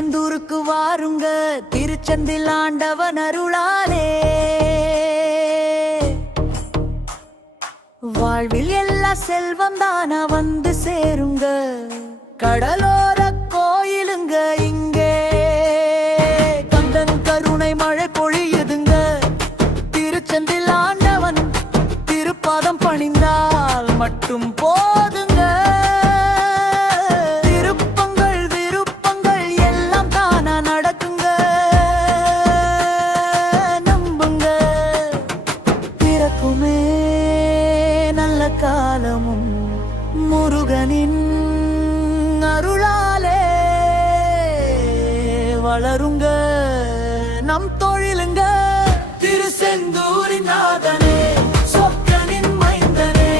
திருச்செந்தூருக்கு வாருங்க, திருச்செந்தில் ஆண்டவன் அருளாலே வாழ்வில் எல்லா செல்வம் தானா வந்து சேருங்க. கடலோர கோயிலுங்க இங்கே கந்தன் கருணை மழை பொழியுதுங்க. திருச்செந்தில் ஆண்டவன் திருப்பாதம் பணிந்தால் மட்டும் போதுங்க. திருப்பங்கள் விருப்பங்கள் எல்லாம் தானா நடக்குங்க. நம்புங்க, பிறக்குமே நல்ல காலமும் முருகனின் அருளாலே வளருங்க நம் தொழிலுங்க. திருச்செந்தூரின் நாதனே, சொக்கனின் மைந்தனே,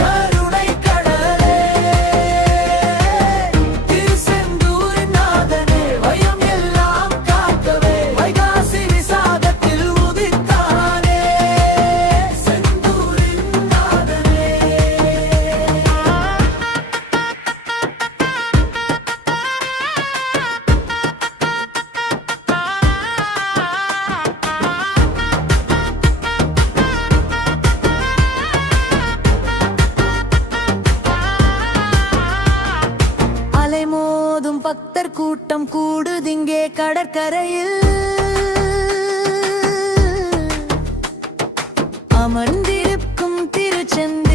கருணை கடலே. திருச்செந்தூரின் நாதனே, வயம் எல்லாம் காக்கவே வைகாசி விசாகத்தில் உதித்தானே. செந்தூரின் நாதனே. அலைமோதும் பக்தர் கூட்டம் கூடுதிங்கே கடற்கரையில். அமர்ந்திருக்கும் திருச்செந்தூர்